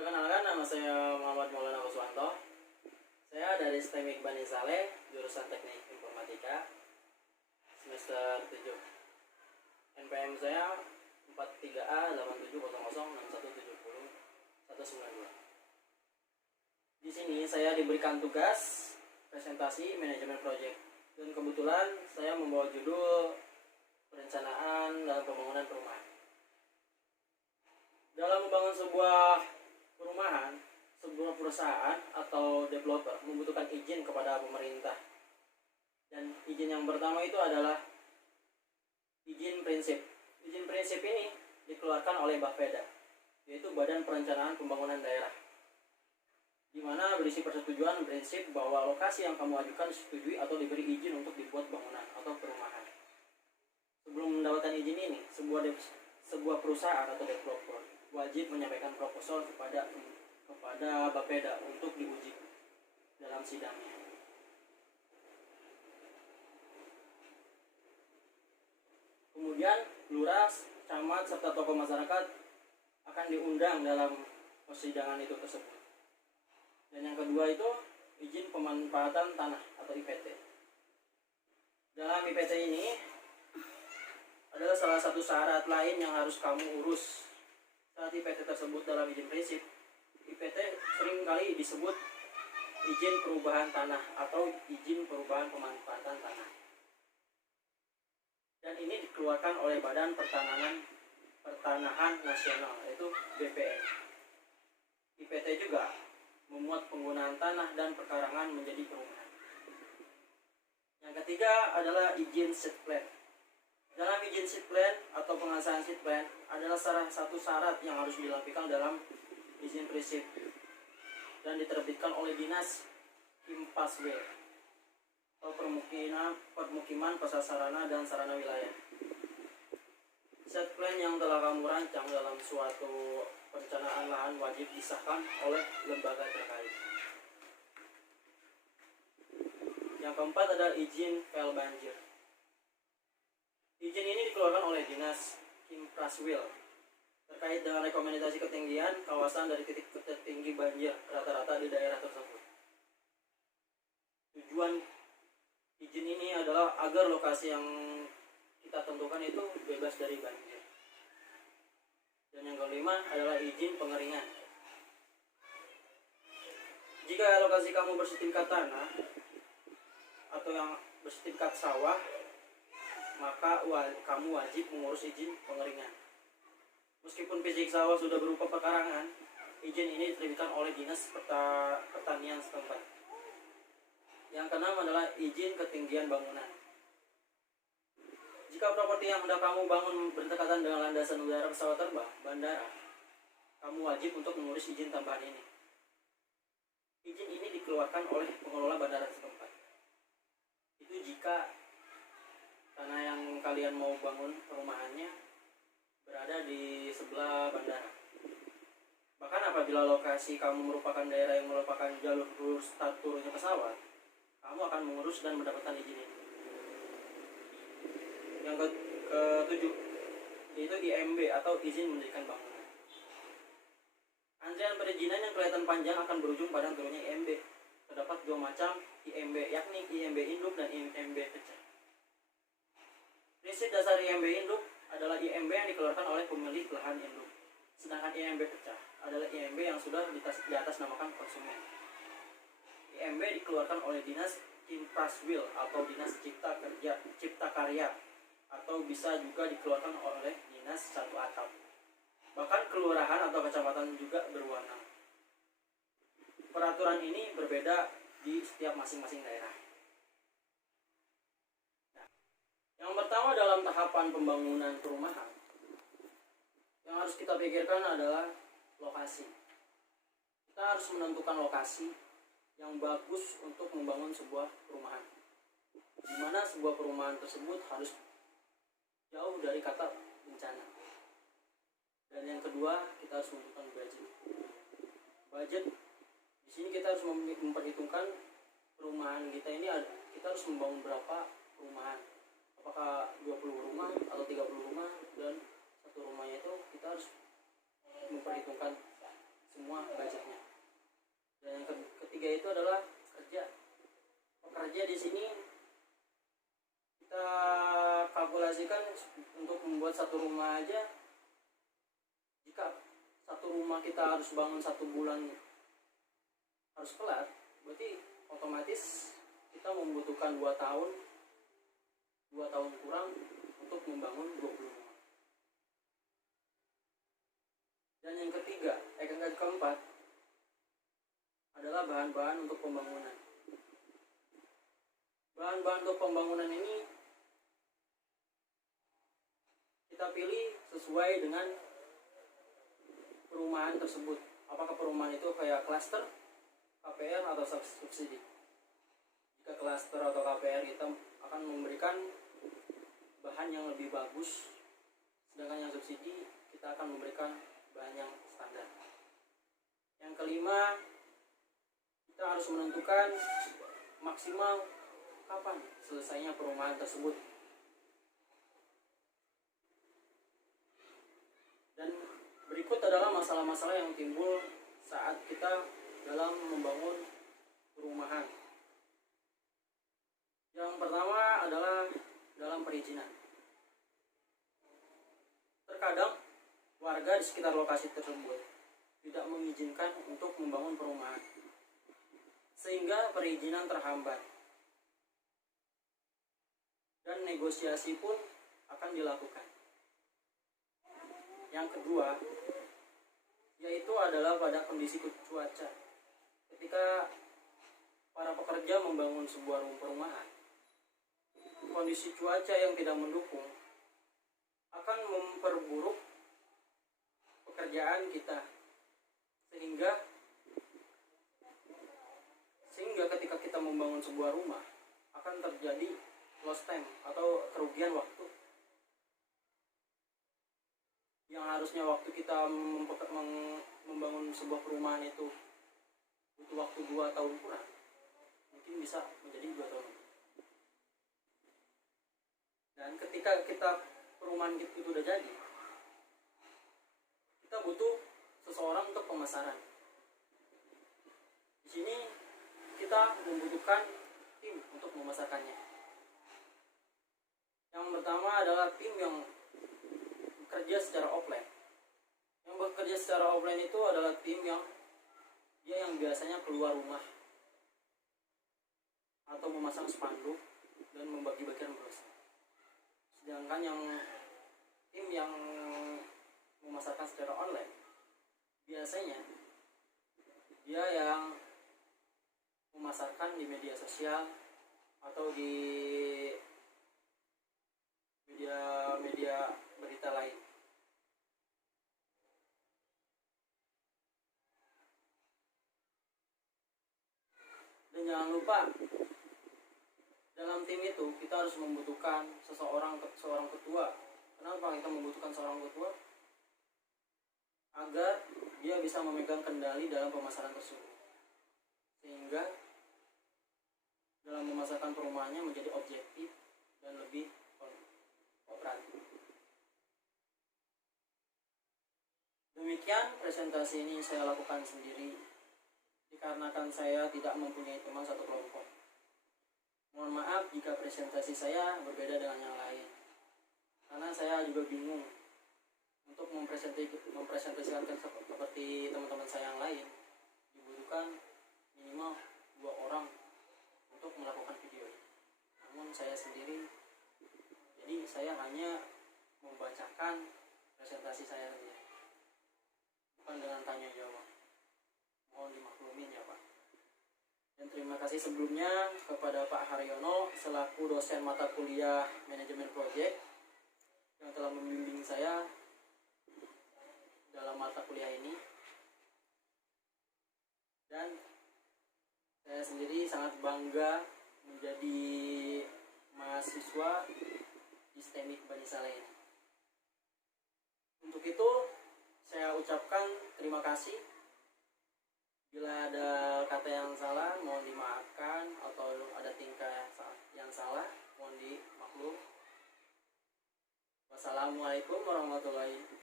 Perkenalkan, nama saya Muhammad Maulana Kuswanto. Saya dari STEMIK Bani Saleh, jurusan Teknik Informatika, semester 7. NPM saya 43A 87006170 Di sini saya diberikan tugas presentasi manajemen proyek, dan kebetulan saya membawa judul perencanaan dalam pembangunan perumahan. Dalam membangun sebuah perumahan, sebuah perusahaan atau developer membutuhkan izin kepada pemerintah. Dan izin yang pertama itu adalah izin prinsip. Izin prinsip ini dikeluarkan oleh Bapeda, yaitu Badan Perencanaan Pembangunan Daerah, di mana berisi persetujuan prinsip bahwa lokasi yang kamu ajukan disetujui atau diberi izin untuk dibuat bangunan atau perumahan. Sebelum mendapatkan izin ini, sebuah perusahaan atau developer wajib menyampaikan proposal kepada Bapeda untuk diuji dalam sidangnya. Kemudian lurah, camat, serta tokoh masyarakat akan diundang dalam persidangan itu tersebut. Dan yang kedua itu izin pemanfaatan tanah atau IPT. Dalam IPT ini adalah salah satu syarat lain yang harus kamu urus saat IPT tersebut. Dalam izin prinsip, IPT seringkali disebut izin perubahan tanah atau izin perubahan pemanfaatan tanah. Dan ini dikeluarkan oleh Badan Pertanahan Nasional, yaitu BPN. IPT juga memuat penggunaan tanah dan perkarangan menjadi perumahan. Yang ketiga adalah izin site plan. Dalam izin site plan atau pengesahan site plan adalah salah satu syarat yang harus dilampirkan dalam izin prinsip dan diterbitkan oleh Dinas Kimpaswil atau permukiman prasarana dan sarana wilayah. Site plan yang telah kamu rancang dalam suatu perencanaan lahan wajib disahkan oleh lembaga terkait. Yang keempat adalah izin pel banjir. Izin ini dikeluarkan oleh Dinas Kimpaswil terkait dengan rekomendasi ketinggian kawasan dari titik tertinggi banjir rata-rata di daerah tersebut. Tujuan izin ini adalah agar lokasi yang kita tentukan itu bebas dari banjir. Dan yang kelima adalah izin pengeringan. Jika lokasi kamu bersetingkat tanah atau yang bersetingkat sawah, maka kamu wajib mengurus izin pengeringan. Meskipun fisik sawah sudah berupa pekarangan, izin ini diterbitkan oleh Dinas Pertanian setempat. Yang keenam adalah izin ketinggian bangunan. Jika properti yang hendak kamu bangun berdekatan dengan landasan udara pesawat terbang, bandara, kamu wajib untuk mengurus izin tambahan ini. Izin ini dikeluarkan oleh pengelola bandara setempat. Itu jika tanah yang kalian mau bangun perumahannya berada di sebelah bandara. Bahkan apabila lokasi kamu merupakan daerah yang merupakan jalur start turunnya pesawat, kamu akan mengurus dan mendapatkan izin ini. Yang ketujuh yaitu IMB atau izin mendirikan bangunan. Antrian perizinan yang kelihatan panjang akan berujung pada turunnya IMB. Terdapat dua macam IMB, yakni IMB induk dan IMB pecah. Prinsip dasar IMB induk adalah IMB yang dikeluarkan oleh pemilik lahan induk, sedangkan IMB pecah adalah IMB yang sudah di atas namakan konsumen. IMB dikeluarkan oleh Dinas Kimpaswil atau Dinas Cipta Karya, atau bisa juga dikeluarkan oleh Dinas Satu Atap. Bahkan kelurahan atau kecamatan juga berwenang. Peraturan ini berbeda di setiap masing-masing daerah. Yang pertama dalam tahapan pembangunan perumahan, yang harus kita pikirkan adalah lokasi. Kita harus menentukan lokasi yang bagus untuk membangun sebuah perumahan, di mana sebuah perumahan tersebut harus jauh dari kata bencana. Dan yang kedua, kita harus menentukan budget. Budget di sini kita harus memperhitungkan perumahan kita ini kita harus membangun berapa perumahan. Apakah 20 rumah atau 30 rumah, dan satu rumahnya itu kita harus memperhitungkan semua semua budgetnya. Dan yang ketiga itu adalah kerja. Pekerja di sini kita kalkulasikan untuk membuat satu rumah aja, jika satu rumah kita harus bangun 1 bulan harus kelar, berarti otomatis kita membutuhkan 2 tahun kurang untuk membangun 20 rumah. Dan yang keempat adalah bahan-bahan untuk pembangunan. Bahan-bahan untuk pembangunan ini kita pilih sesuai dengan perumahan tersebut. Apakah perumahan itu kayak klaster, KPR atau subsidi? Jika klaster atau KPR, kita akan memberikan bahan yang lebih bagus, sedangkan yang subsidi kita akan memberikan bahan yang standar. Yang kelima, kita harus menentukan maksimal kapan selesainya perumahan tersebut. Dan berikut adalah masalah-masalah yang timbul saat kita dalam membangun perumahan. Yang pertama adalah dalam perizinan. Terkadang warga di sekitar lokasi tersebut tidak mengizinkan untuk membangun perumahan, sehingga perizinan terhambat dan negosiasi pun akan dilakukan. Yang kedua, yaitu adalah pada kondisi cuaca. Ketika para pekerja membangun sebuah perumahan, kondisi cuaca yang tidak mendukung akan memperburuk pekerjaan kita, sehingga ketika kita membangun sebuah rumah akan terjadi lost time atau kerugian waktu. Yang harusnya waktu kita membangun sebuah perumahan itu butuh waktu 2 tahun kurang, mungkin bisa menjadi 2 tahun. Dan ketika perumahan itu sudah jadi, kita butuh seseorang untuk pemasaran. Di sini kita membutuhkan tim untuk memasarkannya. Yang pertama adalah tim yang bekerja secara offline. Yang bekerja secara offline itu adalah tim yang biasanya keluar rumah atau memasang spanduk dan membagi-bagikan brosur. Sedangkan tim yang memasarkan secara online, biasanya dia yang memasarkan di media sosial atau di media berita lain. Dan jangan lupa, dalam tim itu kita harus membutuhkan seorang ketua. Kenapa kita membutuhkan seorang ketua? Agar dia bisa memegang kendali dalam pemasaran tersebut, sehingga dalam memasarkan perumahannya menjadi objektif dan lebih kooperatif. Demikian presentasi ini saya lakukan sendiri, dikarenakan saya tidak mempunyai teman satu kelompok. Mohon maaf jika presentasi saya berbeda dengan yang lain, karena saya juga bingung untuk mempresentasikan seperti teman-teman saya yang lain. Dibutuhkan minimal 2 orang untuk melakukan video ini. Namun saya sendiri, jadi saya hanya membacakan presentasi saya saja, bukan dengan tanya jawab. Mohon dimaklumin ya Pak. Dan terima kasih sebelumnya kepada Pak Haryono selaku dosen mata kuliah manajemen proyek yang telah membimbing saya dalam mata kuliah ini. Dan saya sendiri sangat bangga menjadi mahasiswa di STEMIK Bani Saleh ini. Untuk itu saya ucapkan terima kasih. Bila ada kata yang salah mohon dimaafkan, atau ada tingkah yang salah mohon dimaklum. Wassalamualaikum warahmatullahi wabarakatuh.